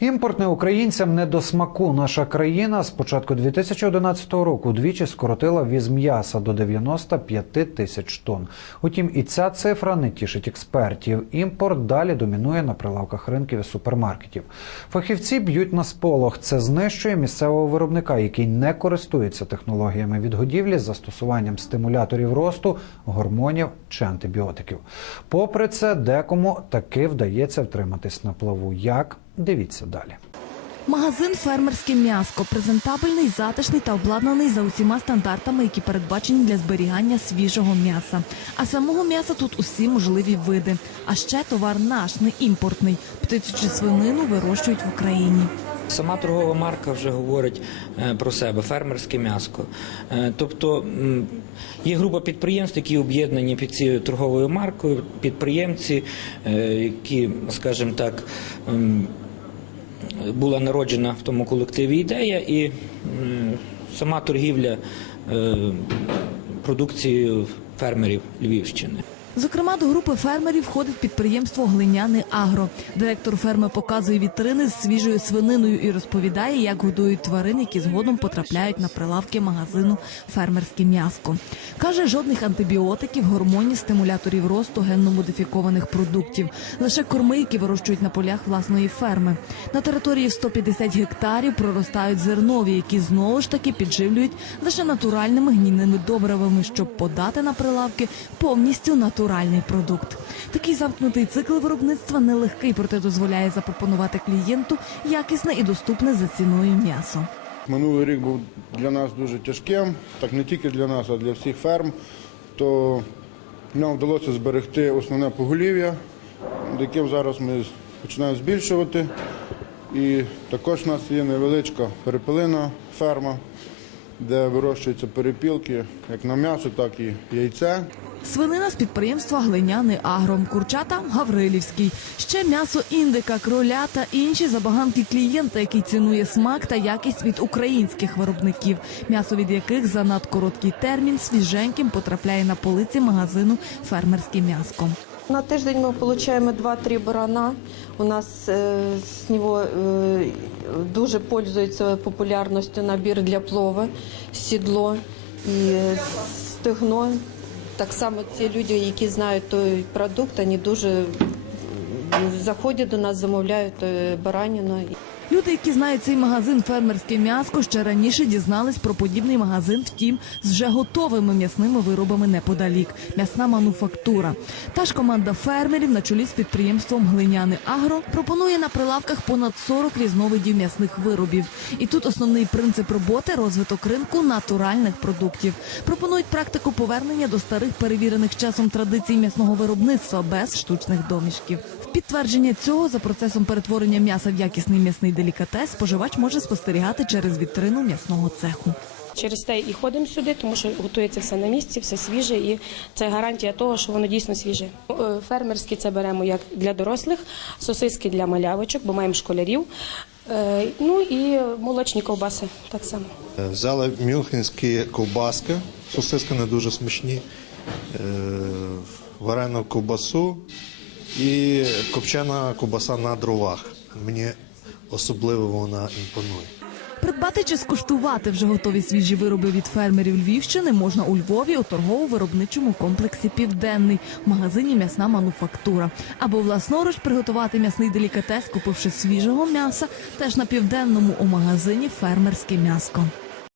Імпортне українцям не до смаку. Наша країна з початку 2011 року двічі скоротила віз м'яса до 95 тисяч тонн. Утім, і ця цифра не тішить експертів. Імпорт далі домінує на прилавках ринків і супермаркетів. Фахівці б'ють на сполох. Це знищує місцевого виробника, який не користується технологіями відгодівлі з застосуванням стимуляторів росту, гормонів чи антибіотиків. Попри це, декому таки вдається втриматись на плаву. Як дивіться далі. Магазин фермерське м'яско презентабельний, затишний та обладнаний за усіма стандартами, які передбачені для зберігання свіжого м'яса. А самого м'яса тут усі можливі види. А ще товар наш, не імпортний. Птицю чи свинину вирощують в Україні. Сама торгова марка вже говорить е, про себе фермерське м'яско. Е, Тобто є група підприємств, які об'єднані під цією торговою маркою, підприємці, е, які, скажімо так, була народжена в тому колективі ідея, і сама торгівля е, продукцією фермерів Львівщини. Зокрема, до групи фермерів входить підприємство Глиняне Агро. Директор ферми показує вітрини з свіжою свининою і розповідає, як годують тварин, які згодом потрапляють на прилавки магазину фермерське м'яско. Каже, жодних антибіотиків, гормонів, стимуляторів росту, генно-модифікованих продуктів, лише корми, які вирощують на полях власної ферми. На території в 150 гектарів проростають зернові, які знову ж таки підживлюють лише натуральними гнійними добривами, щоб подати на прилавки повністю натуральний продукт. Такий замкнутий цикл виробництва нелегкий, проте дозволяє запропонувати клієнту якісне і доступне за ціною м'ясо. Минулий рік був для нас дуже тяжким, так не тільки для нас, а для всіх ферм. То нам вдалося зберегти основне поголів'я, яким зараз ми починаємо збільшувати. І також у нас є невеличка перепелина ферма, де вирощуються перепілки як на м'ясо, так і яйце Свинина з підприємства Глиняний Агро, курчата Гаврилівський. Ще м'ясо індика, кроля та інші забаганки клієнта, який цінує смак та якість від українських виробників, м'ясо від яких за надкороткий термін свіженьким потрапляє на полиці магазину фермерське м'яско. На тиждень мы получаем 2-3 барана. У нас э, с него э, дуже пользується популярністю набір для плова, сідло і е, стегно. Так само ті люди, які знають той продукт, вони дуже заходять до нас, замовляють е, баранину. Люди, які знають цей магазин фермерське м'яско, ще раніше дізнались про подібний магазин, втім, з вже готовими м'ясними виробами неподалік. М'ясна мануфактура. Та ж команда фермерів на чолі з підприємством Глиняне Агро пропонує на прилавках понад 40 різновидів м'ясних виробів. І тут основний принцип роботи розвиток ринку натуральних продуктів. Пропонують практику повернення до старих перевірених часом традицій м'ясного виробництва без штучних домішків. Підтвердження цього за процесом перетворення м'яса в якісний м'ясний делікатес споживач може спостерігати через вітрину м'ясного цеху. Через те і ходимо сюди, тому що готується все на місці, все свіже, і це гарантія того, що воно дійсно свіже. Е, Фермерські це беремо як для дорослих, сосиски для малявочок, бо маємо школярів. Е, Ну і молочні ковбаси так само. Взяли мюнхенські ковбаски, сосиски не дуже смачні, е, варену ковбасу і копчена ковбаса на дровах. Мені особливо вона імпонує. Придбати чи скуштувати вже готові свіжі вироби від фермерів Львівщини можна у Львові у торгово-виробничому комплексі Південний в магазині М'ясна мануфактура. Або власноруч приготувати м'ясний делікатес, купивши свіжого м'яса, теж на південному у магазині Фермерське м'яско.